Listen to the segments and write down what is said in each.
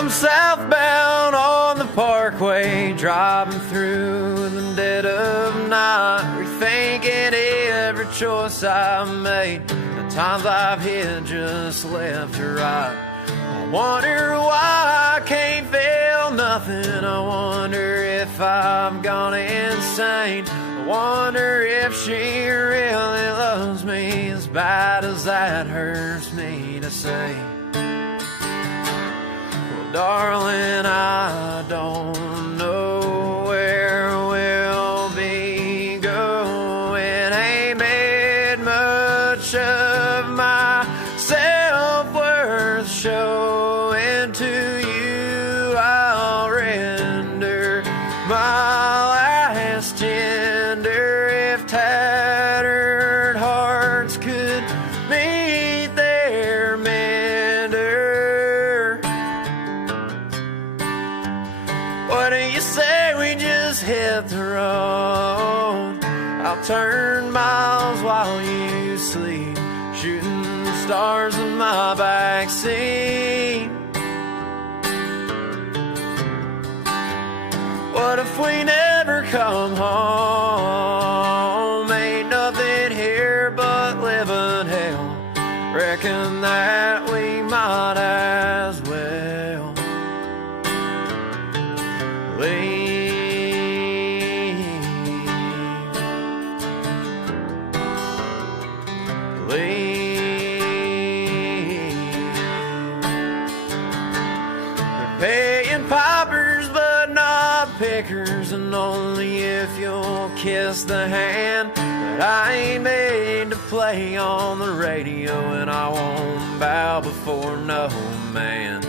I'm southbound on the parkway, driving through in the dead of night, rethinking every choice I made, the times I've hit just left or right. I wonder why I can't feel nothing. I wonder if I've gone insane. I wonder if she really loves me as bad as that hurts me to say. Darling, I don't know where we'll be going. Ain't made much of my self-worth showing to you. I'll render my last tender if tattered hearts could meet their mender. What do you say we just hit the road? I'll turn miles while you sleep, shooting stars in my backseat. What if we never come home? Ain't nothing here but living hell. Reckon that we might as well leave. They're paying pipers but not pickers, and only if you'll kiss the hand that I ain't made to play on the radio, and I won't bow before no man.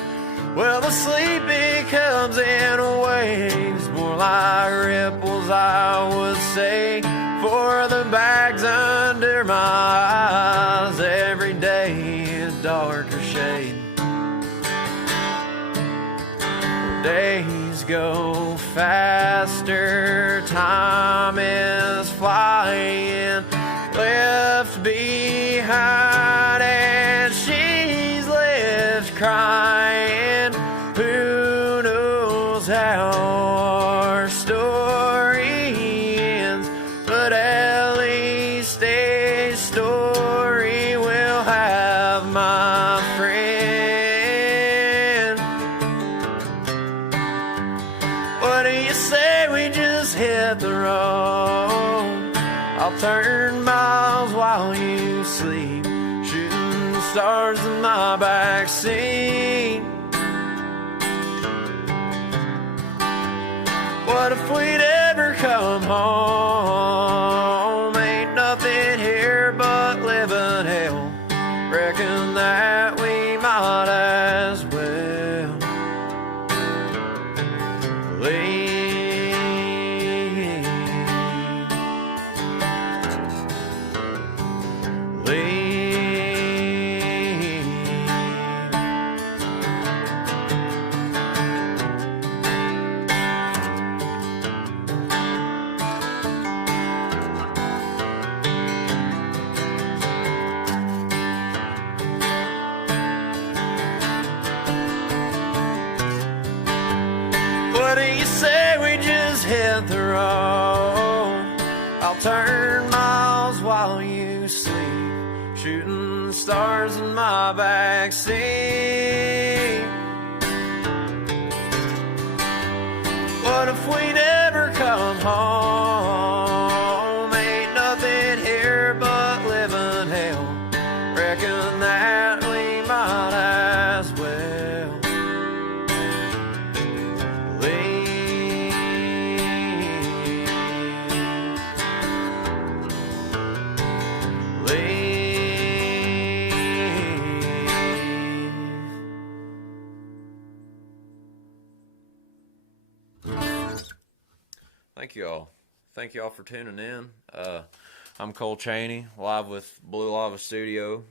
Well, the sleepy comes in waves, more like ripples, I would say, for the bags under my eyes every day a darker shade. Days go faster, time is flying, left behind, and she's left crying. Who knows how our story ends, but at least a story will have, my friend. What do you say we just hit the road? I'll turn miles while you sleep, shooting stars in my backseat. What if we'd ever come home? Ain't nothing here but living hell. Reckon that we might as well leave. What do you say we just hit the road? I'll turn miles while you sleep, shooting stars in my backseat. What if we never come home? Ain't nothing here but living hell. Reckon that we might as well leave. Thank you all. Thank you all for tuning in. I'm Cole Chaney, live with BlueLava Studio.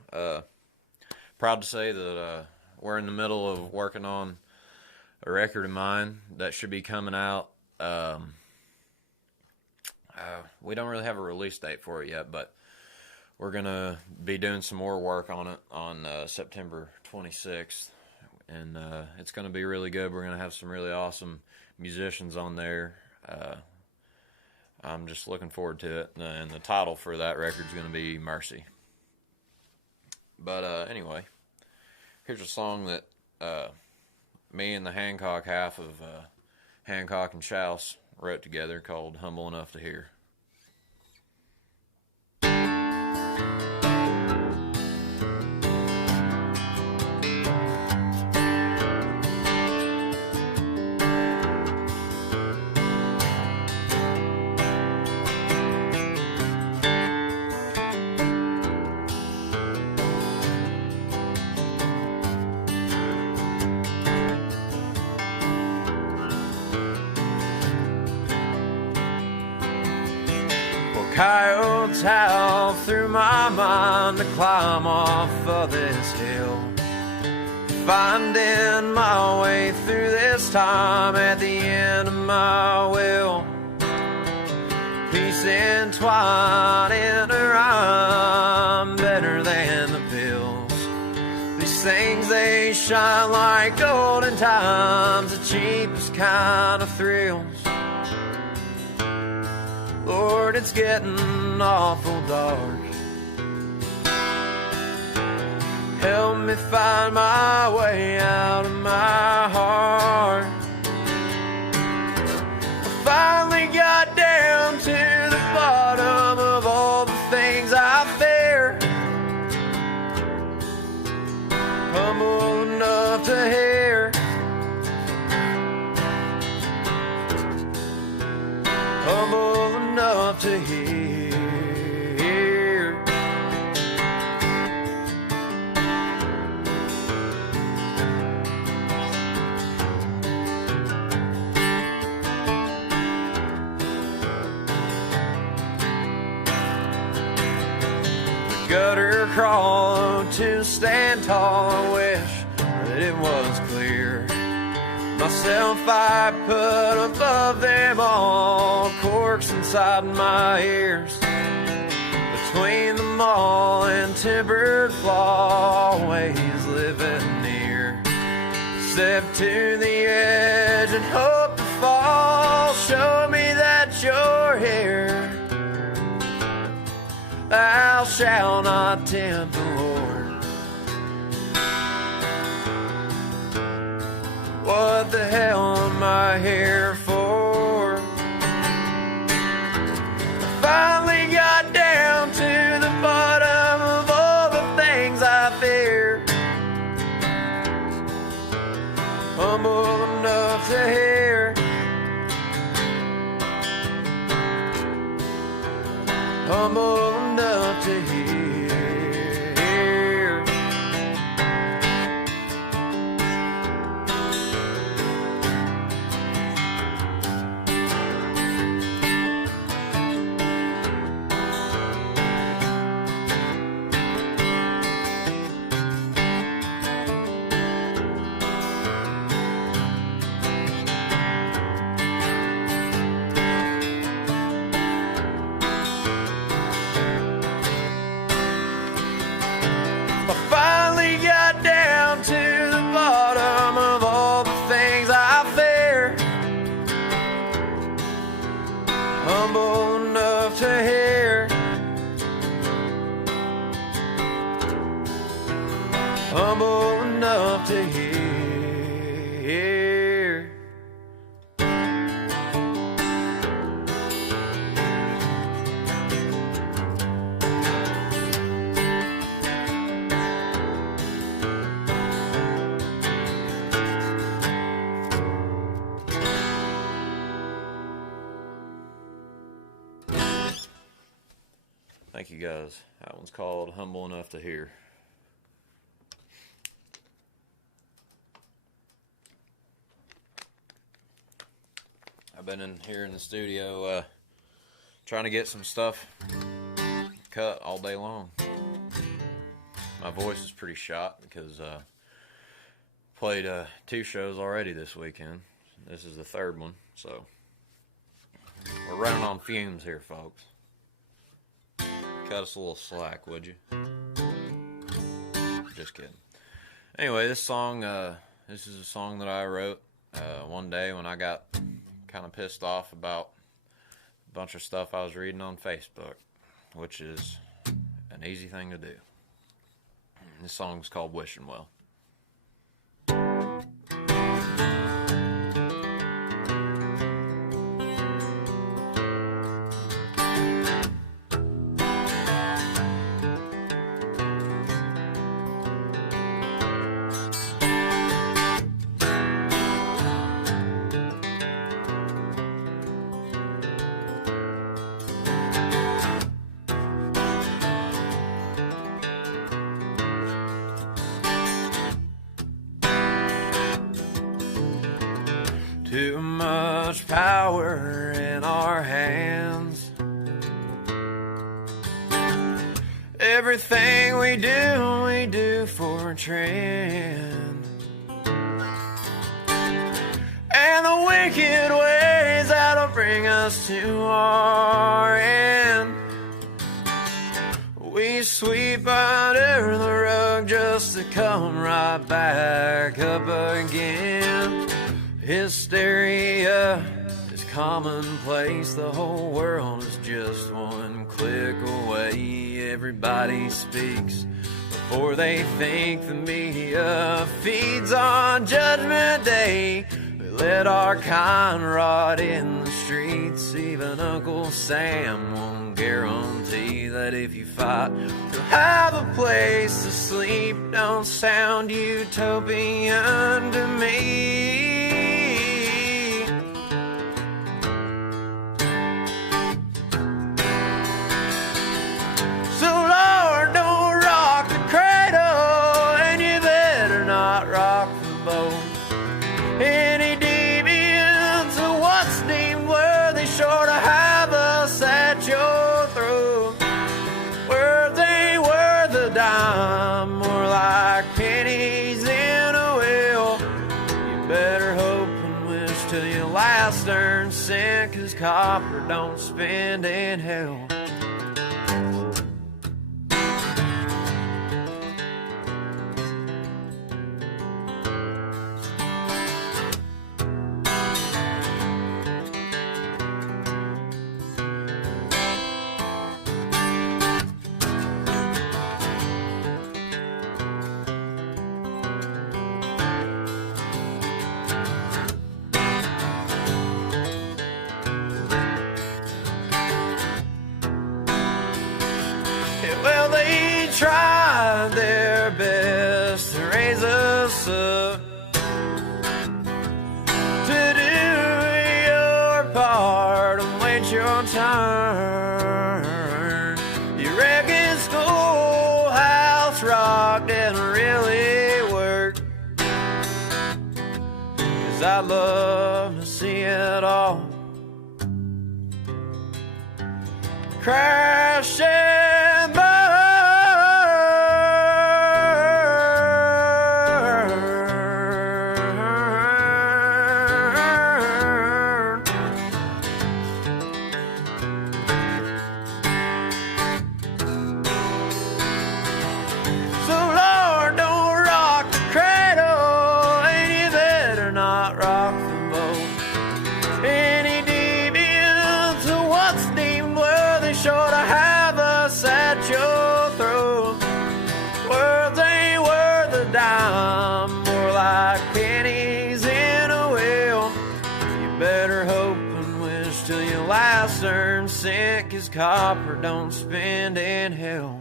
Proud to say that we're in the middle of working on a record of mine that should be coming out. We don't really have a release date for it yet, but we're going to be doing some more work on it on September 26th. and it's going to be really good. We're going to have some really awesome musicians on there. I'm just looking forward to it, and the title for that record is going to be Mercy. But anyway, here's a song that me and the Hancock half of Hancock and Schaus wrote together called Humble Enough to Hear. Coyotes howl through my mind to climb off of this hill, finding my way through this time at the end of my will. Peace entwined in a rhyme, better than the pills. These things, they shine like golden times, the cheapest kind of thrills. Lord, it's getting awful dark. Help me find my way out of my heart. I finally got down to the bottom of all the things I fear. Humble enough to hear. Humble enough to hear. The gutter crawl to stand tall, I wish that it was clear. Myself I put above them all, corks inside my ears. Between them all and tempered flaw, always living near. Step to the edge and hope to fall. Show me that you're here. Thou shalt not tempt the Lord. What the hell am I here for? I finally got down to the bottom of all the things I fear. Humble enough to hear. Humble enough to hear. Humble enough to hear. Humble enough to hear. Thank you guys. That one's called Humble Enough to Hear. I've been in here in the studio trying to get some stuff cut all day long. My voice is pretty shot because played 2 shows already this weekend. This is the 3rd one, so we're running on fumes here, folks. Cut us a little slack, would you? Just kidding. Anyway, this song This is a song that I wrote one day when I got kind of pissed off about a bunch of stuff I was reading on Facebook, which is an easy thing to do. This song's called Wishing Well. Too much power in our hands. Everything we do for a trend. And the wicked ways that'll bring us to our end. We sweep under the rug just to come right back up again. Hysteria is commonplace. The whole world is just one click away. Everybody speaks before they think. The media feeds on Judgment Day. We let our kind rot in the streets. Even Uncle Sam won't guarantee that if you fight, you'll have a place to sleep. Don't sound utopian to me. Any deviants of what's deemed worthy, sure to have us at your throat. Words ain't worth a dime, more like pennies in a wheel. You better hope and wish till your last earned cent, 'cause copper don't spend in hell. Well, they tried their best to raise us up, to do your part and wait your turn. You reckon schoolhouse rock didn't really work? 'Cause I'd love to see it all crash and burn. So Lord, don't rock the cradle, and you better not rock the boat. Any deviants of what's deemed worthy, sure to have us at your throat. Words ain't worth a dime, more like pennies in a wheel. You better hope and wish till your last earned cent, 'cause copper don't spend in hell.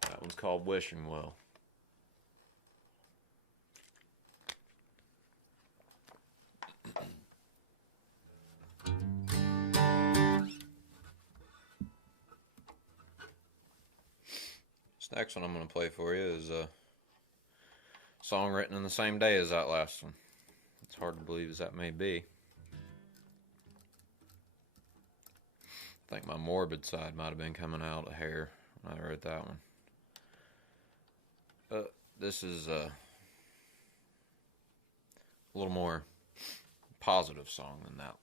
That one's called Wishing Well. This next one I'm going to play for you is a song written in the same day as that last one. It's hard to believe as that may be. I think my morbid side might have been coming out of hair when I wrote that one. This is a little more positive song than that.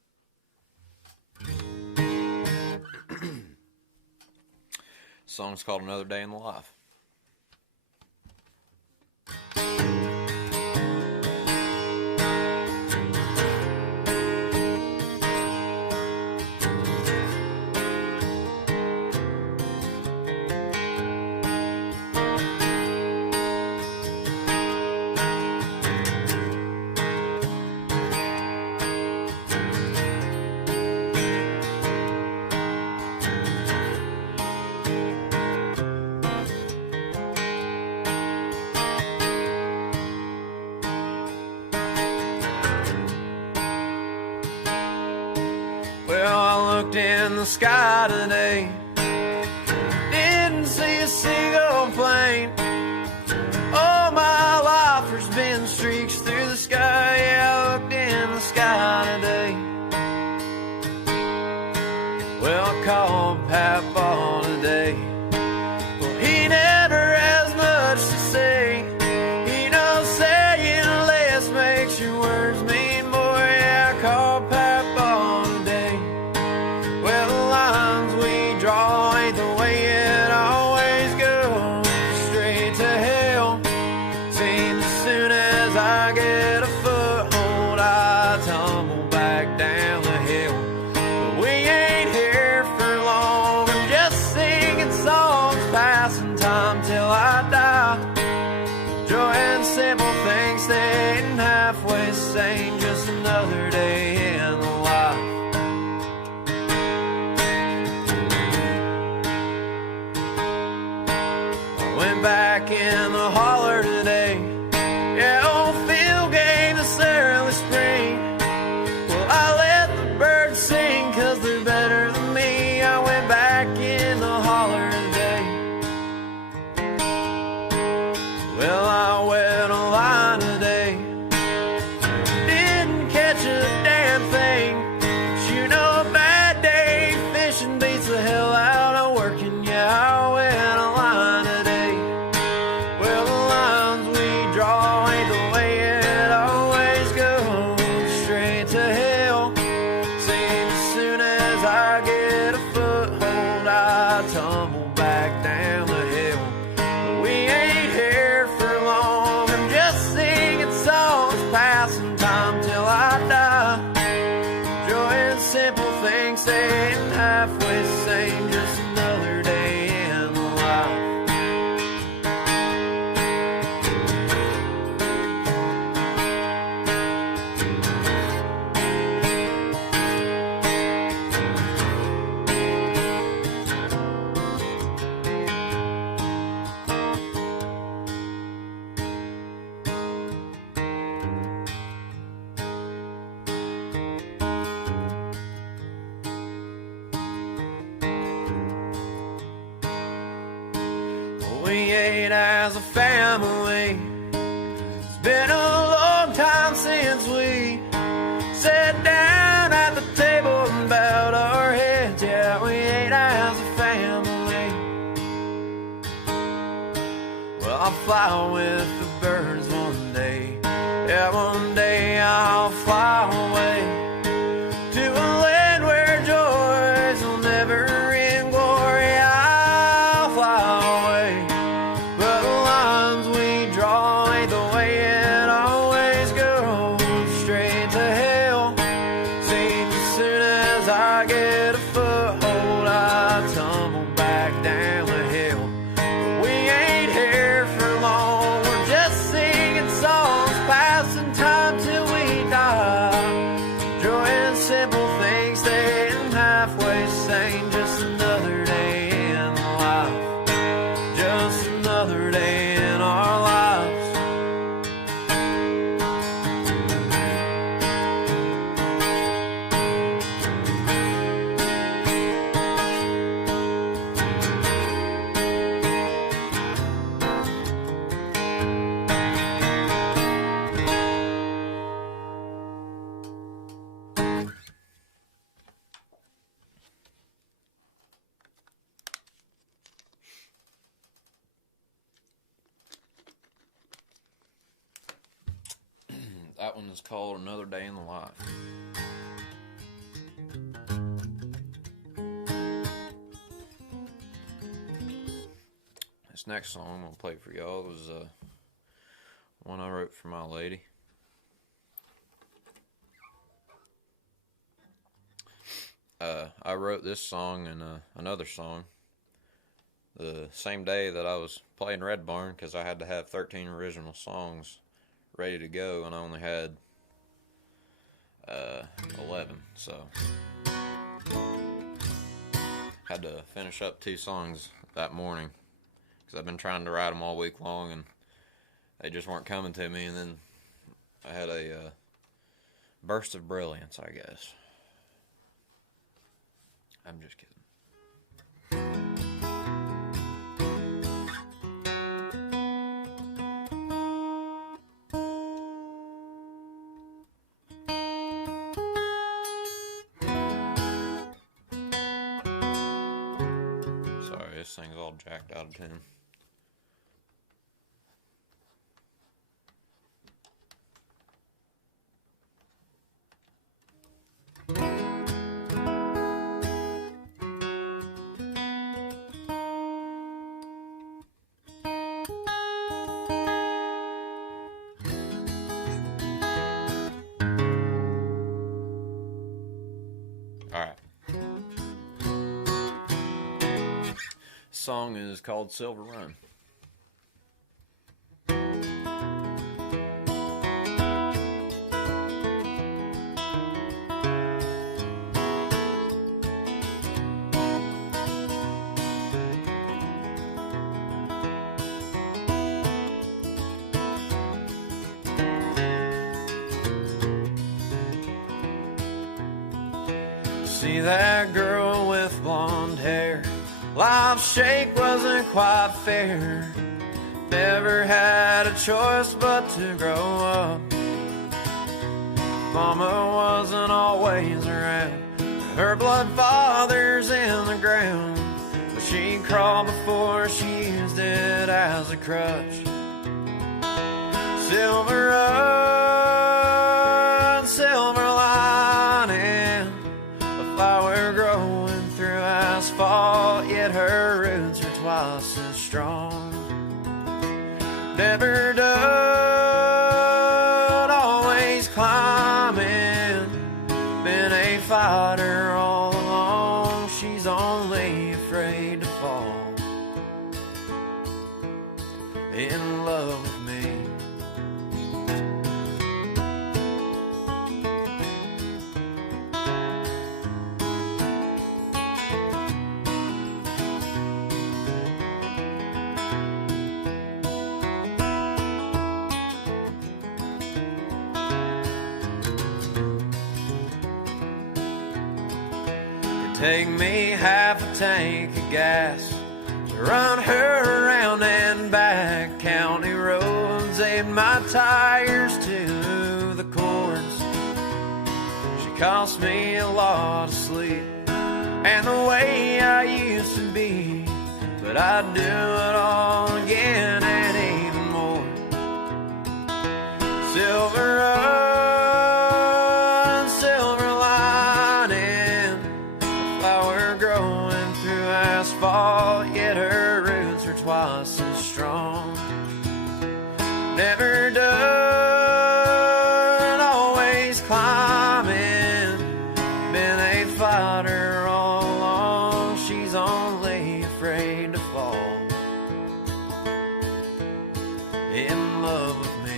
Song's called Another Day in the Life. Well, I looked in the sky today, didn't see a single plane. All my life there's been streaks through the sky. Yeah, I looked in the sky today. Well, I called Papa today. Well, he never has much to say. He knows saying less makes your words mean more. Yeah, I called Papa today. Well, the lines we draw ain't the way it always goes. Straight to hell. Seems as soon as I get a foothold, I tumble back down the hill. But we ain't here for long. I'm just singing songs, passing time till I die. Joy and simple things staying halfway sane. Just another day in the life. Went back in the holler today. Yeah, old field game this early spring. Well, I let the birds sing 'cause they're better than me. I went back in the holler today. Well, I wet a line today. Didn't catch a damn thing. But you know, a bad day fishing beats the hell out of working. Yeah, I wet a line today. Well, the lines we draw ain't the way it always goes. Straight to hell. Seems as soon as I get a foothold, I tumble back down the hill. But we ain't here for long. I'm just singing songs, passing time till I die. Joy and simple things staying halfway sane. Just another day in the life. We ate as a family. It's been a long time since we sat down at the table and bowed our heads. Yeah, we ate as a family. Well, I'll fly with the birds one day. Yeah, one day I'll fly away to a land where joys will never end. Glory, I'll fly away. But the lines we draw ain't the way it always goes. Straight to hell. Seems as soon as I get a foothold, I tumble back down the hill. But we ain't here for long. We're just singing That one is called Another Day in the Life. This next song I'm going to play for y'all was one I wrote for my lady. I wrote this song and another song the same day that I was playing Red Barn, because I had to have 13 original songs ready to go, and I only had 11, so had to finish up 2 songs that morning, because I've been trying to write them all week long, and they just weren't coming to me, and then I had a burst of brilliance, I guess. I'm just kidding. Sorry, this thing's all jacked out of tune. Alright. Song is called Silver Run. See that girl with blonde hair, life's shake wasn't quite fair. Never had a choice but to grow up. Mama wasn't always around, her blood father's in the ground, but she crawled before she used it as a crutch. Silver run, silver lining, a flower growing through asphalt, yet her roots are twice as strong. Never done, always climbing, been a fighter all along. She's only afraid to fall in love with me. Take me half a tank of gas to run her around and back. County roads aimed my tires to the cords. She cost me a lot of sleep and the way I used to be, but I'd do it all again and even more. Silver run, silver lining, flower growing through asphalt, yet her roots are twice as strong. Never done, always climbing, been a fighter all along. She's only afraid to fall in love with me.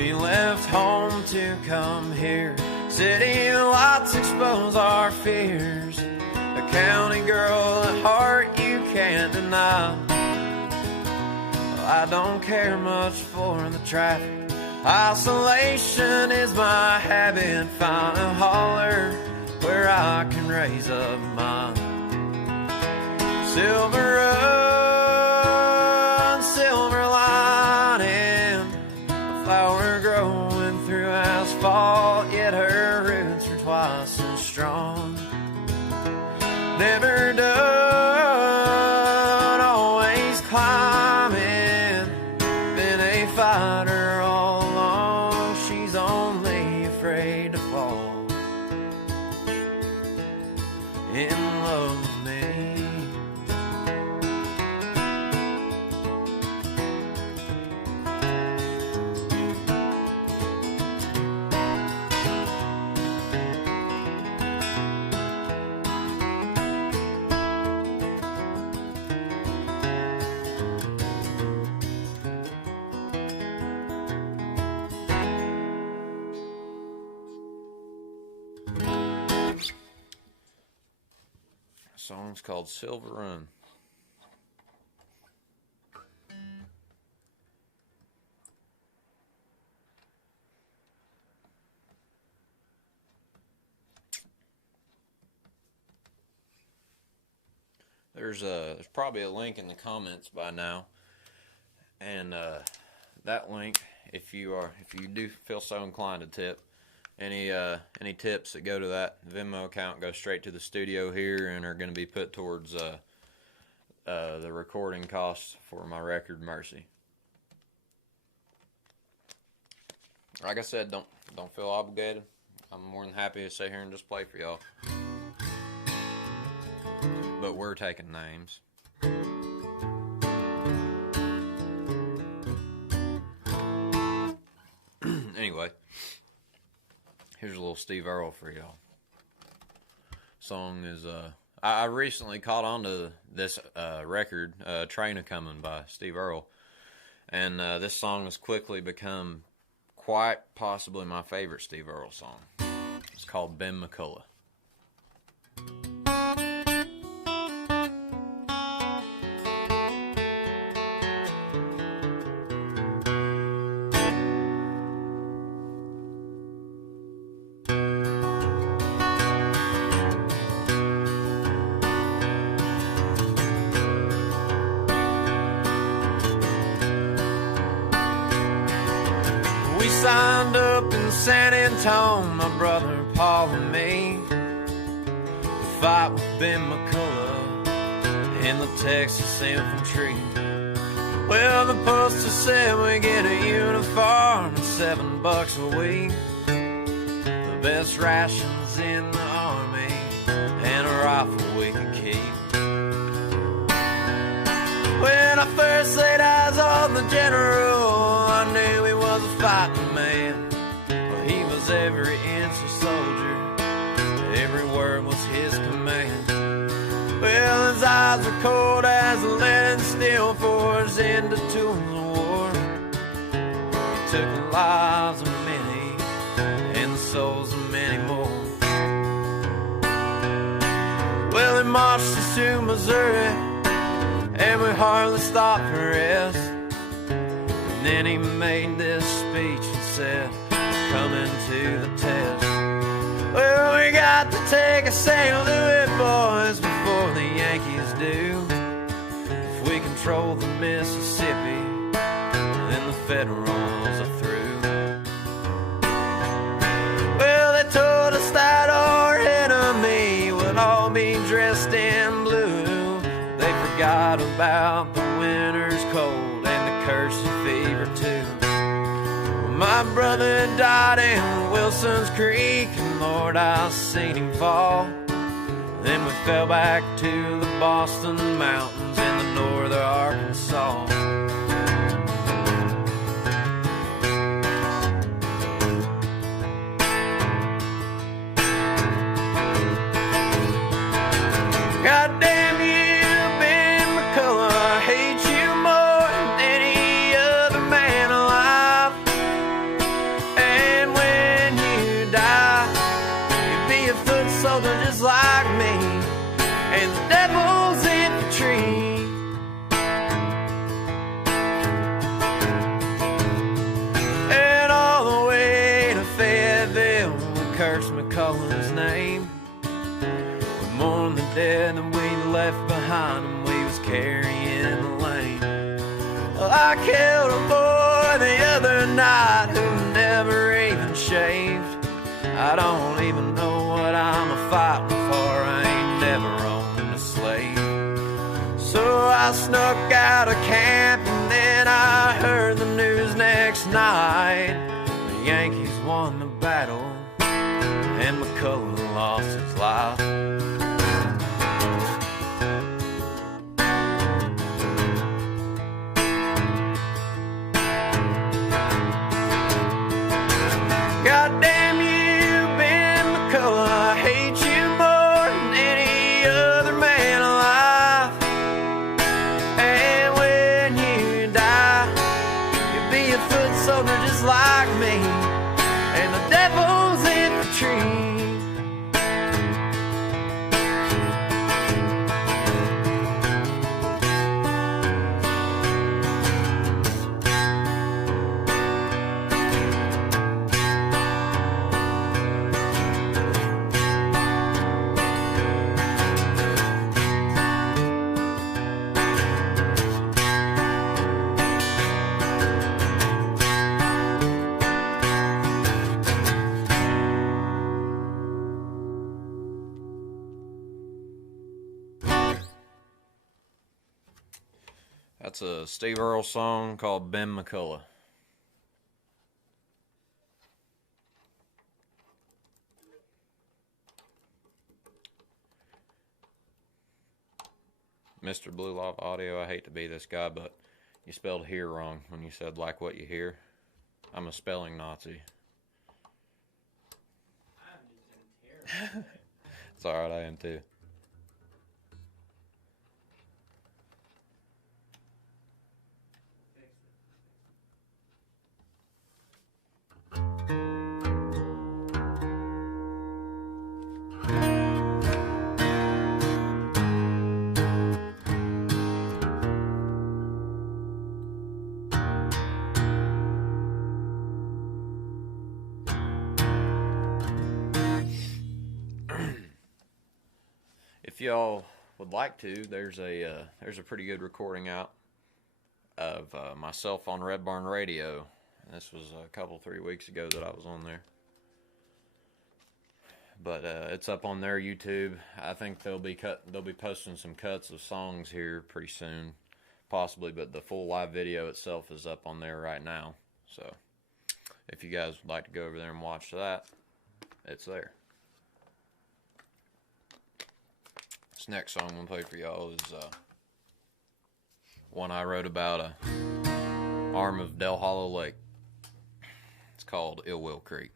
We left home to come here. City lights expose our fears. A county girl at heart you can't deny. Well, I don't care much for the traffic. Isolation is my habit. Find a holler where I can raise up mine. Silver run, silver lining, a flower growing through asphalt, yet her roots are twice as strong. Never done, always climbing, been a fighter all along. She's only afraid to fall in love with me. The song's called Silver Run. There's probably a link in the comments by now, and that link, if you do feel so inclined to tip, any tips that go to that Venmo account go straight to the studio here and are going to be put towards the recording costs for my record Mercy. Like I said, don't feel obligated. I'm more than happy to sit here and just play for y'all. But we're taking names. Anyway, here's a little Steve Earle for y'all. Song is I recently caught on to this record, Train A Comin' by Steve Earle, and this song has quickly become quite possibly my favorite Steve Earle song. It's called Ben McCullough. We signed up in San Antone, my brother Paul and me, to fight with Ben McCullough in the Texas Infantry. Well, the poster said we get a uniform and $7 a week, the best rations in the army, and a rifle we could keep. When I first laid eyes on the general, I knew he was a fighting man. Well, he was every inch a soldier, every word was his command. Well, his eyes were cold as lead and steel forged into tools of war. He took the lives of many and the souls of many more. Well, he marched us to Missouri, and we hardly stopped for rest. And then he made this speech and said, coming to the test. Well, we got to take a St. Louis, boys, before the Yankees do. If we control the Mississippi, then the Federals are through. Well, they told us that our enemy would all be dressed in blue. They forgot about the winter's cold and the curse of fever too. Well, my brother died in Wilson's Creek, and Lord, I seen him fall. Then we fell back to the Boston Mountains in the northern Arkansas. God damn you, Ben McCullough, I hate you more than any other man alive. and the devil's in the tree. And all the way to Fayetteville, we cursed McCullough's name. We mourned the dead that we left behind, and we was carrying the lane. Well, I killed a boy the other night who never even shaved. I don't even know what I'm a-fighting for. I ain't never owned a slave. So I snuck out of camp, and then I heard the news next night. The Yankees won the battle, and McCullough lost his life. Goddamn you, Ben McCullough, I hate you more than any other man alive. And when you die, you'll be a foot soldier just like me, and the devil's in the tree. That's a Steve Earle song called Ben McCullough. Mr. BlueLava Audio, I hate to be this guy, but you spelled "hear" wrong when you said "like what you hear." I'm a spelling Nazi. It's alright, I am too. If y'all would like to, there's a pretty good recording out of myself on Red Barn Radio. This was a couple 3 weeks ago that I was on there, but it's up on their YouTube. I think they'll be posting some cuts of songs here pretty soon, possibly, but the full live video itself is up on there right now. So if you guys would like to go over there and watch that, it's there. This next song I'm going to play for y'all is one I wrote about a arm of Del Hollow Lake. It's called Ill Will Creek.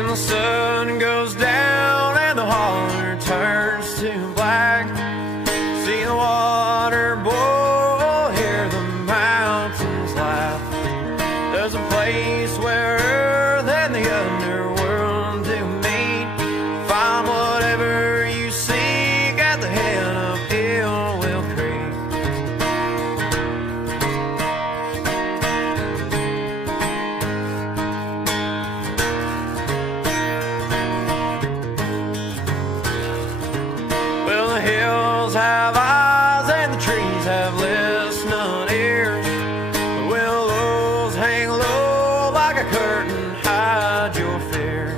The sun goes down and the holler turns to black. See the water boil, hear the mountains laugh. There's a place where earth and the underworld do meet. Find whatever you seek at the head of Ill Will Creek. The hills have eyes and the trees have listening ears. The willows hang low like a curtain, hide your fear.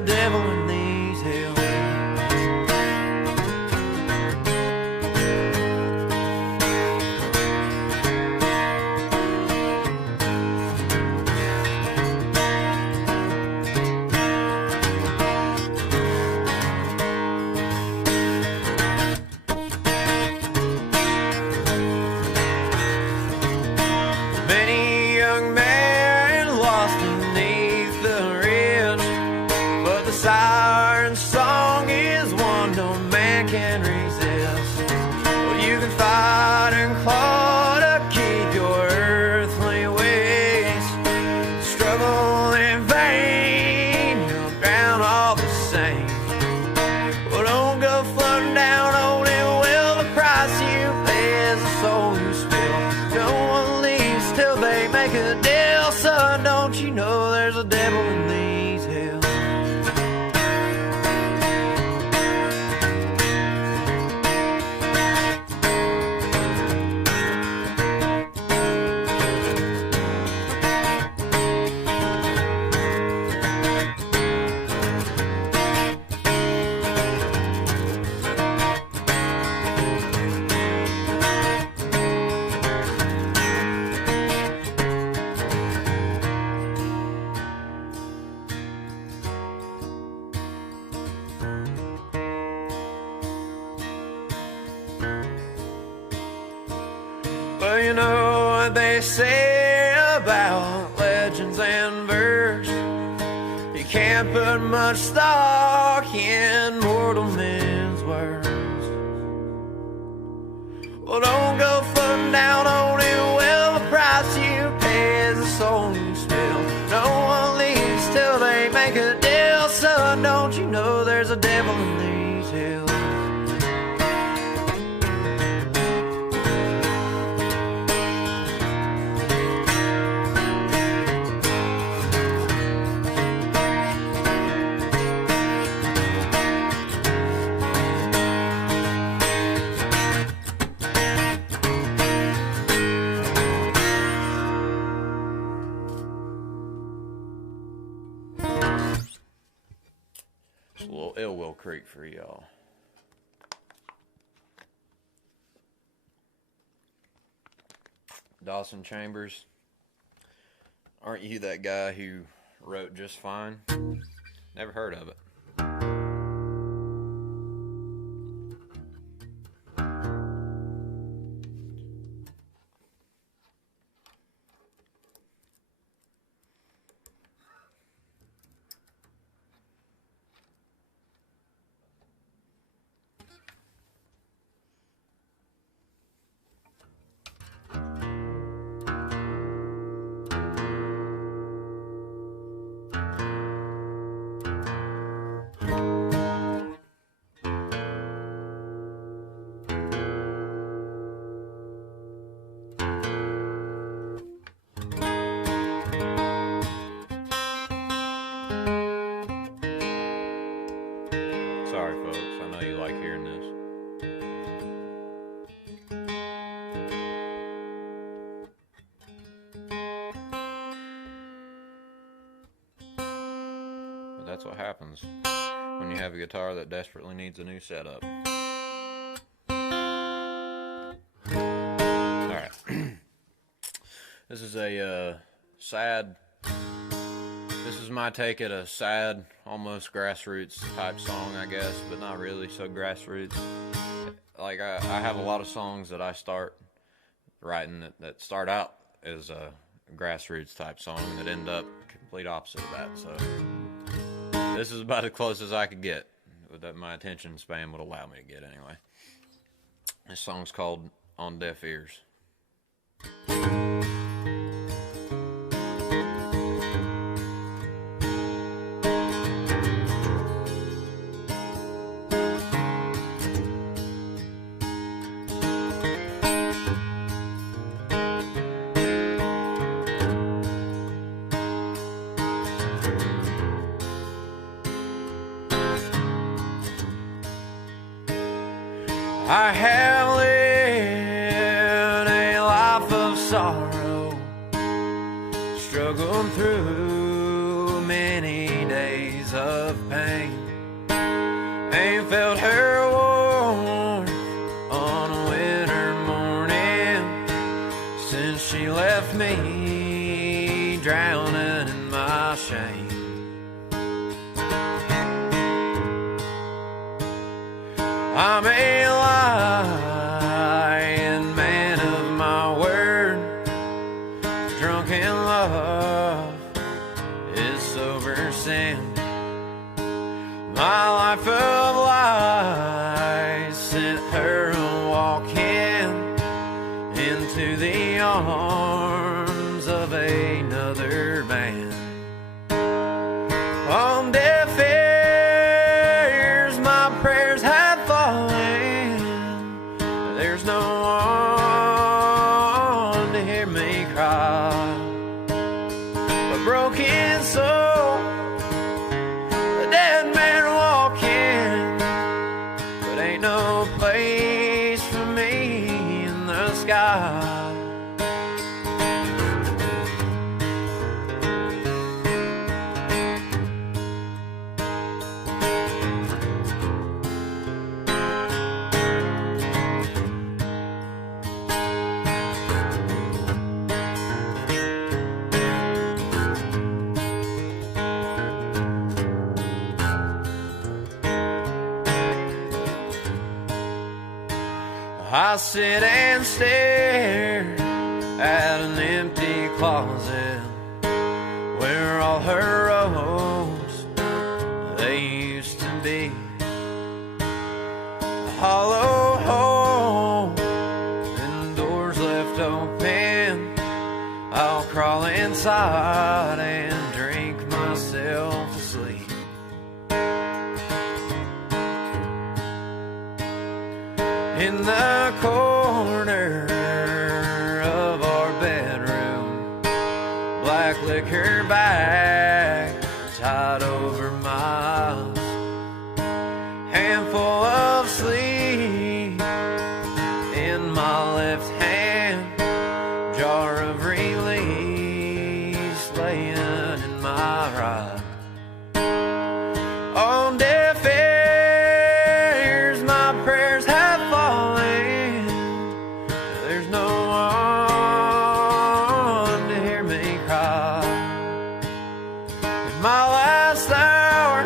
a devil in these hills. Many young men lost beneath the ridge, but the siren song is one no man can resist. Well, you can fight and claw to keep your earthly ways. Struggle in vain, you'll drown all the same. Well, don't go floating down on it, will the price you pay is the soul you spill. No one leaves till they make a deal, son, don't you know there's a devil in these hills? Well, you know what they say about legends and verse. You can't put much stock in mortal men's words. Well, don't go floating down on it, well, the price you pay is the soul you spill. No one leaves till they make a deal, son, don't you know there's a devil in these hills? Just a little Ill Will Creek for y'all. Dawson Chambers, aren't you that guy who wrote just fine? Never heard of it. Sorry, folks. I know you like hearing this. But that's what happens when you have a guitar that desperately needs a new setup. Alright. This is a sad... This is my take at a sad, almost grassroots type song, I guess, but not really so grassroots. Like, I have a lot of songs that I start writing that start out as a grassroots type song that end up complete opposite of that. So this is about as close as I could get, that my attention span would allow me to get anyway. This song's called On Deaf Ears. I have lived a life of sorrow, struggling through many days of pain. Ain't felt her warmth on a winter morning since she left me drowning in my shame. I'm a lying man of my word. Drunk in love is sober sin. My life of lies sent her walking into the arms of another man. On deaf ears my prayers have fallen. There's no one to hear me cry. A broken soul, a dead man walking, but ain't no place for me in the sky. I sit and stare at an empty closet where all her roses they used to be. A hollow hole and doors left open. I'll crawl inside and drink myself to sleep. In the corner of our bedroom, black liquor bag tied over my eyes, handful of sleep in my left hand, jar of release laying in my right. On deaf ears my prayers have falling. There's no one to hear me cry. In my last hour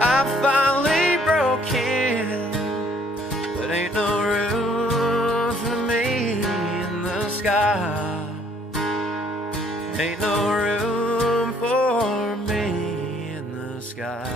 I finally broke in, but ain't no room for me in the sky. Ain't no room for me in the sky.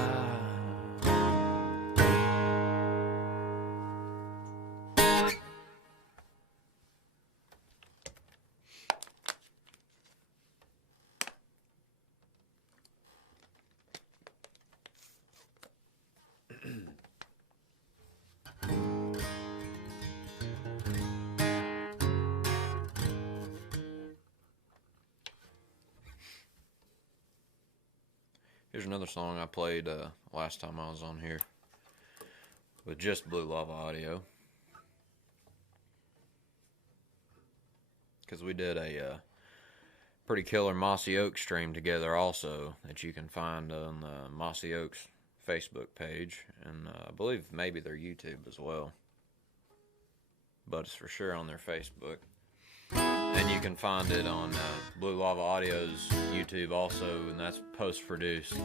Here's another song I played last time I was on here with just BlueLava audio, because we did a pretty killer Mossy Oaks stream together also that you can find on the Mossy Oaks Facebook page, and I believe maybe their YouTube as well, but it's for sure on their Facebook. And you can find it on BlueLava Audio's YouTube also, and that's post-produced.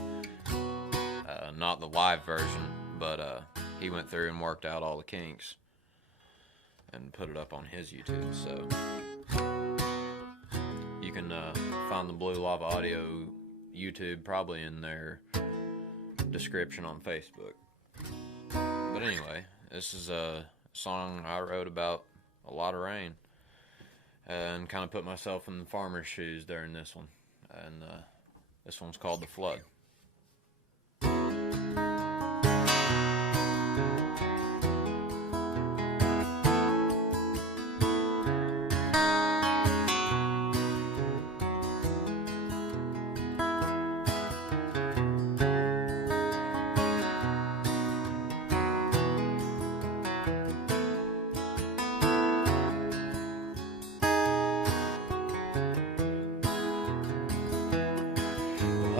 Not the live version, but he went through and worked out all the kinks and put it up on his YouTube. So you can find the BlueLava Audio YouTube probably in their description on Facebook. But anyway, this is a song I wrote about a lot of rain. And kind of put myself in the farmer's shoes during this one. And this one's called The Flood.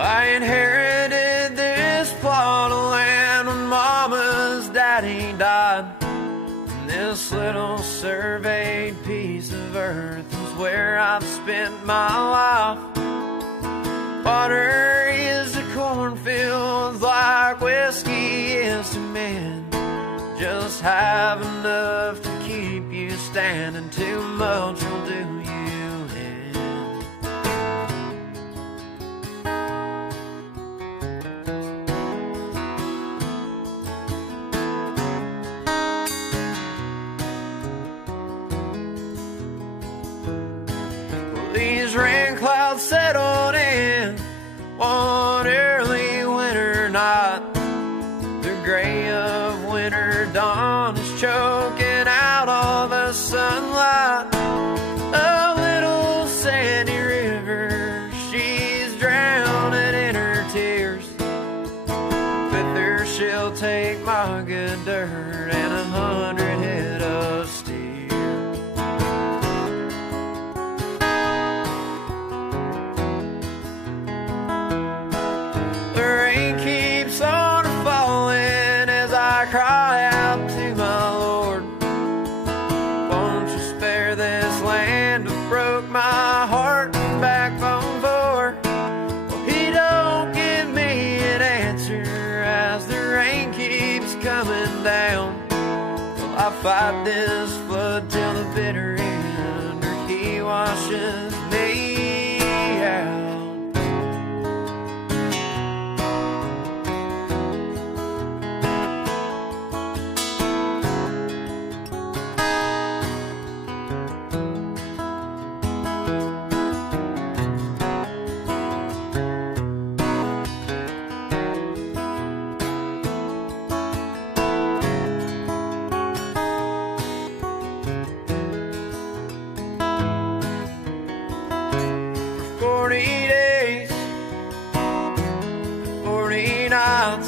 I inherited this plot of land when Mama's daddy died. And this little surveyed piece of earth is where I've spent my life. Water is to cornfields like whiskey is to men. Just have enough to keep you standing, too much will do you in. Well, these rain clouds settled in one early winter night. The gray of winter dawn is choking out all the sunlight. A little sandy river, she's drowning in her tears. With her she'll take my good dirt and 100 head of steer. The rain keeps on falling as I cry out to my Lord. Won't you spare this land? I've broke my heart and backbone for. Well, he don't give me an answer as the rain keeps coming down. Well, I fight this flood till the bitter end, or he washes me out.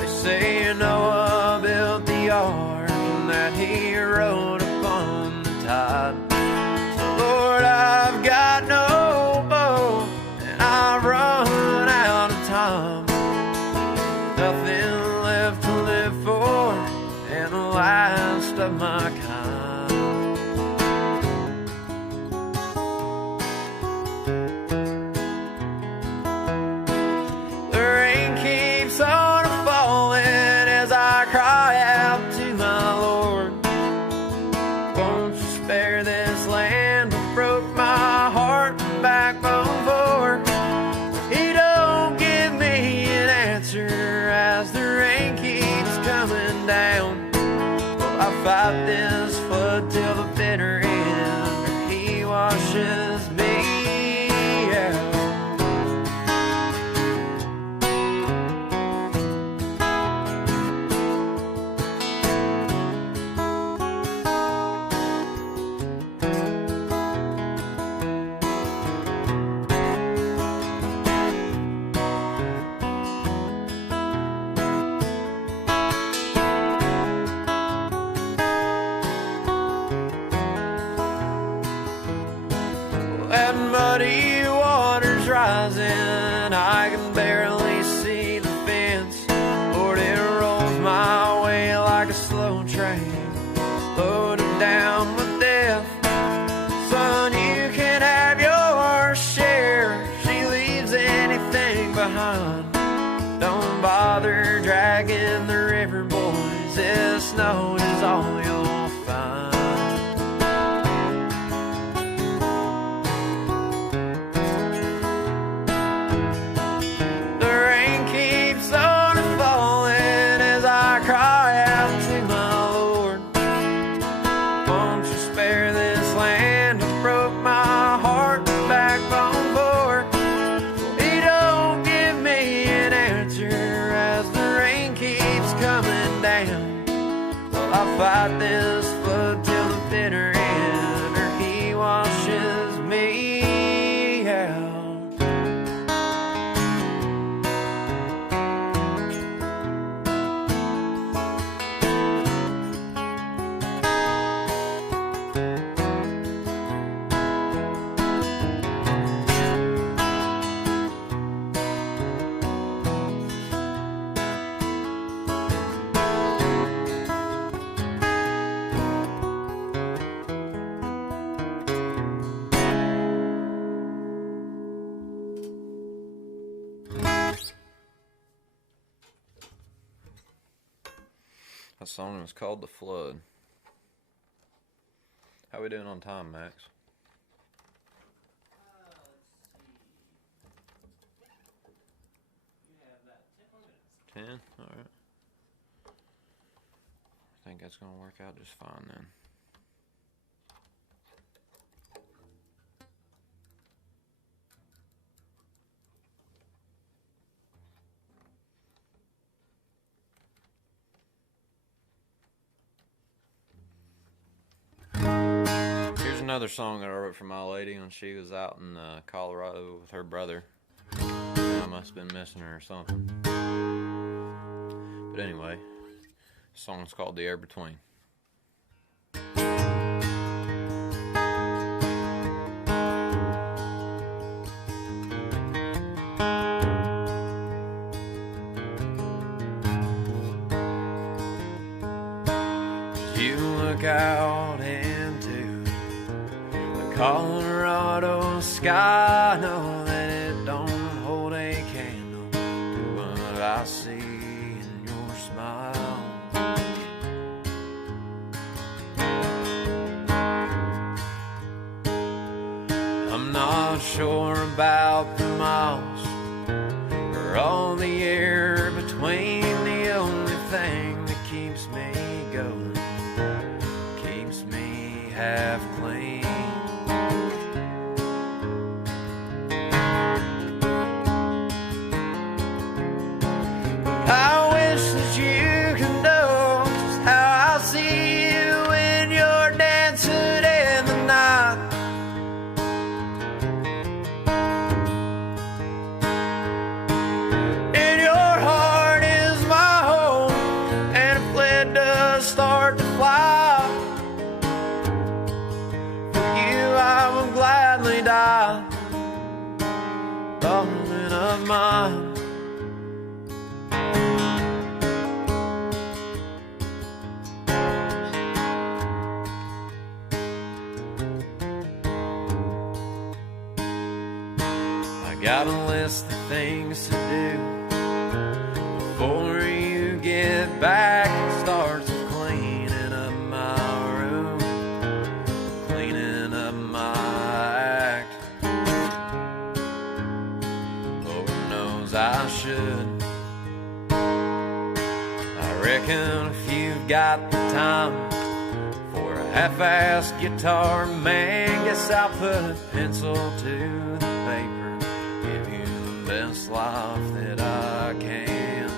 They say Noah built the ark and that he rode upon the tide. So Lord, I've got no boat and I've run out of time. Nothing left to live for and the last of my kind. Fight this flood till the bitter end, or he washes me out. That muddy water's rising, I can barely see the fence. Lord, it rolls my way like a slow train, loaded down with death. Son, you can have your share, she leaves anything behind. Don't bother dragging the river, boys, this snow is all you'll find. Fight this flood till the bitter end, or he washes me out. that song. It's called The Flood. How we doing on time, Max? Let's see. You have about 10 more minutes. 10? Alright. I think that's going to work out just fine then. Another song that I wrote for my lady when she was out in Colorado with her brother. I must have been missing her or something. But anyway, the song's called The Air Between. You look out into the Colorado sky, know that it don't hold a candle to what I see in your smile. I'm not sure about the miles or all the air between. The only thing that keeps me going, keeps me half clean. I wish that you could know just how I see you when you're dancing in the night. And your heart is my home, and if lead does start to fly, for you I will gladly die, darling of mine. Got a list of things to do before you get back. It starts with cleaning up my room, cleaning up my act. Lord knows I should. I reckon if you've got the time for a half-assed guitar, man, guess I'll put a pencil to the paper, best life that I can.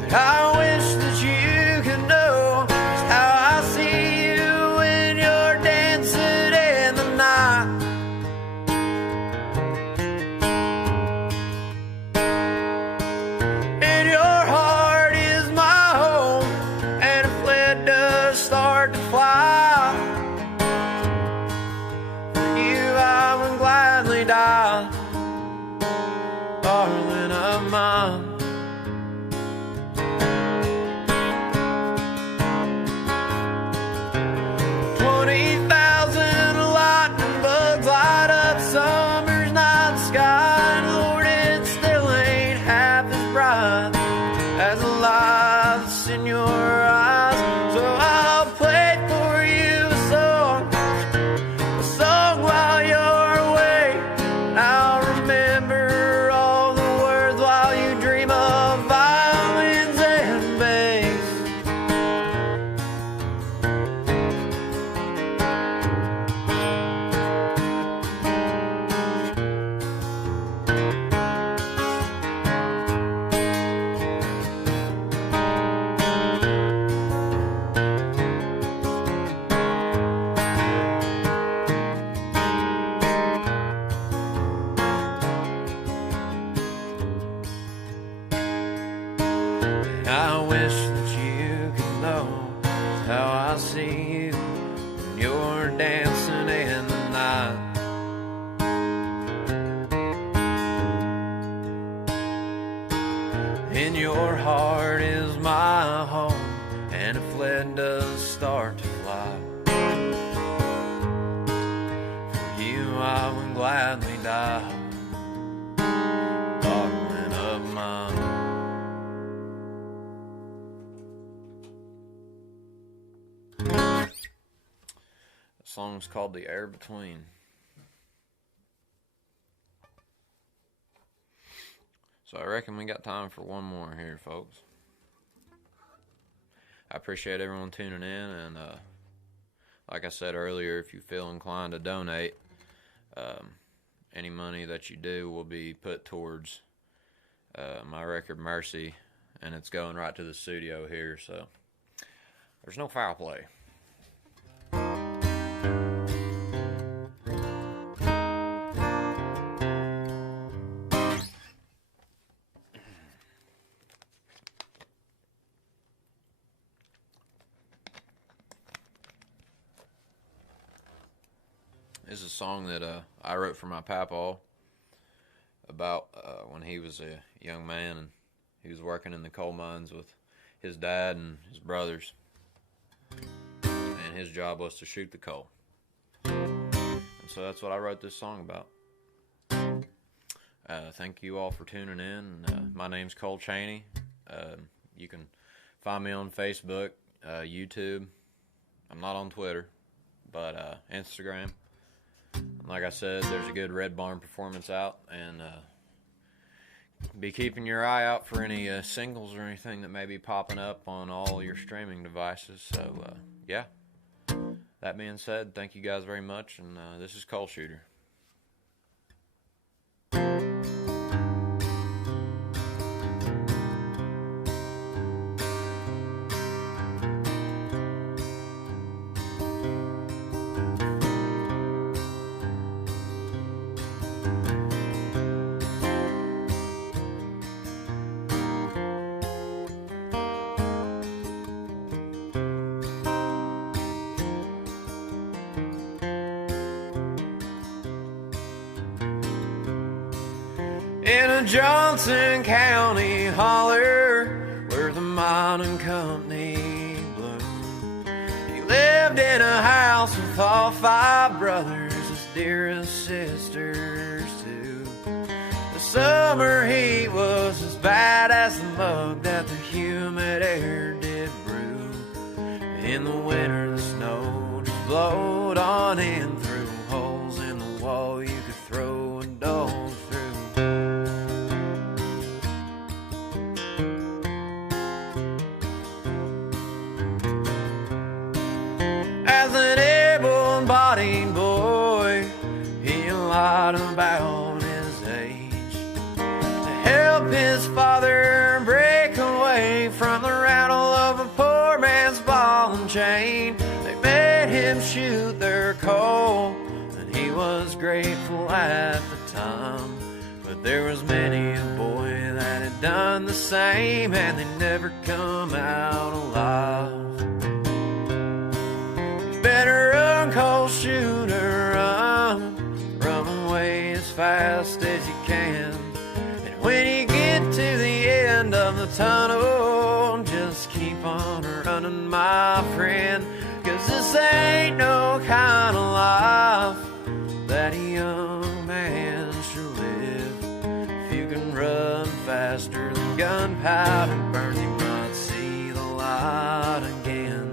But I wish that you could know just how I see you when you're dancing in the night. And your heart is my home, and if lead does start to fly, die, darling of mine. Lightning bugs light up summer's night sky, and Lord, it still ain't half as bright as the light that's in your eyes. So I'll play for you a song while you're away. I'll remember all the words while you dream of violins and bass. I wish that you could know how I see you when you're dancing in the night. And your heart is my home, and if lead does start to fly, for you I would gladly die, song's called The Air Between. So I reckon we got time for one more here, folks. I appreciate everyone tuning in, and like I said earlier, if you feel inclined to donate, any money that you do will be put towards my record Mercy, and it's going right to the studio here, so there's no foul play. This is a song that I wrote for my papaw about when he was a young man and he was working in the coal mines with his dad and his brothers, and his job was to shoot the coal. And so that's what I wrote this song about. Thank you all for tuning in. My name's Chaney. You can find me on Facebook, YouTube. I'm not on Twitter, but Instagram. Like I said, there's a good Red Barn performance out, and be keeping your eye out for any singles or anything that may be popping up on all your streaming devices. So, yeah. That being said, thank you guys very much, and this is Coal Shooter. In a Johnson County holler where the mining company bloomed, he lived in a house with all 5 brothers, his dearest sisters too. The summer heat was as bad as the mug that the humid air did brew. In the winter the snow just blowed on in through holes in the wall you could throw a dog through. As an able-bodied boy, he lied about his age to help his father break away from the rattle of a poor man's ball and chain. They made him shoot their coal, and he was grateful at the time. But there was many a boy that had done the same, and they never come out alive. Better run, coal shooter, run away as fast as you can. And when you get to the end of the tunnel, just keep on running, my friend. 'Cause this ain't no kind of life that a young man should live. If you can run faster than gunpowder burns, you might see the light again.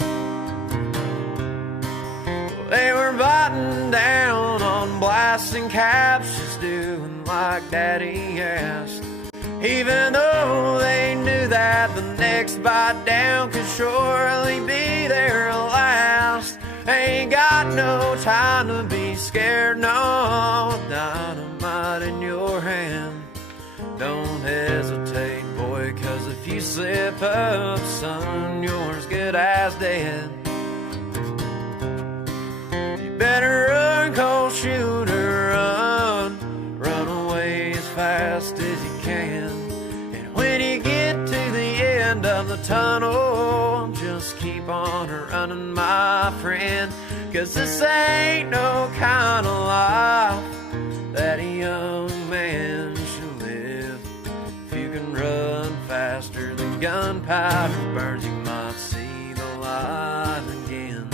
They were biting down on blasting caps, just doing like Daddy asked. Even though they knew that the next bite down could surely be their last. Ain't got no time to be scared, no, with dynamite in your hand. Don't hesitate, boy, 'cause if you slip up, son, you're as good as dead. Better run, coal shooter, run away as fast as you can. And when you get to the end of the tunnel, just keep on running, my friend. 'Cause this ain't no kind of life that a young man should live. If you can run faster than gunpowder burns, you might see the light again.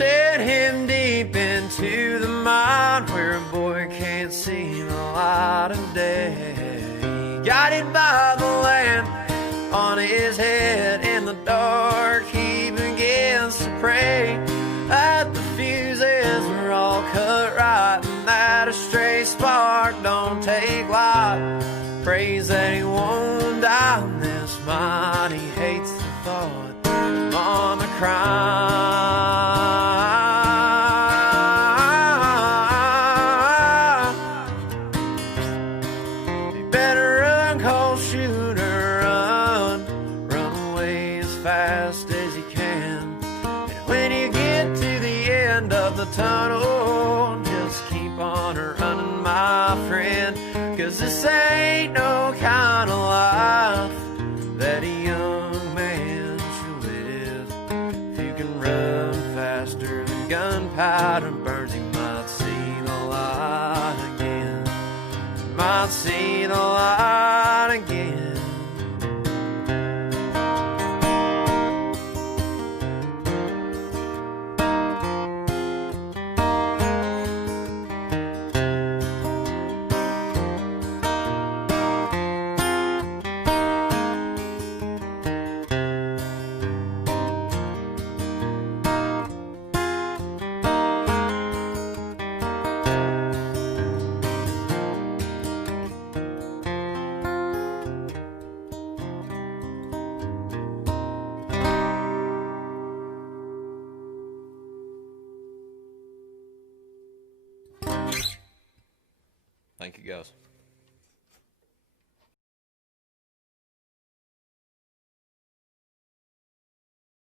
Sent him deep into the mine where a boy can't see the light of day. Guided by the lamp on his head in the dark, he begins to pray that the fuses are all cut right and that a stray spark don't take light. Prays that he won't die in this mine. He hates the thought of mama crying. You better run, cold shooter, run. Run away as fast as you can. And when you get to the end of the tunnel, just keep on running, my friend. 'Cause this ain't no kind of life that a young man should live. If you can run faster than gunpowder burns, you might see the light again. You might see the light again. Thank you, guys.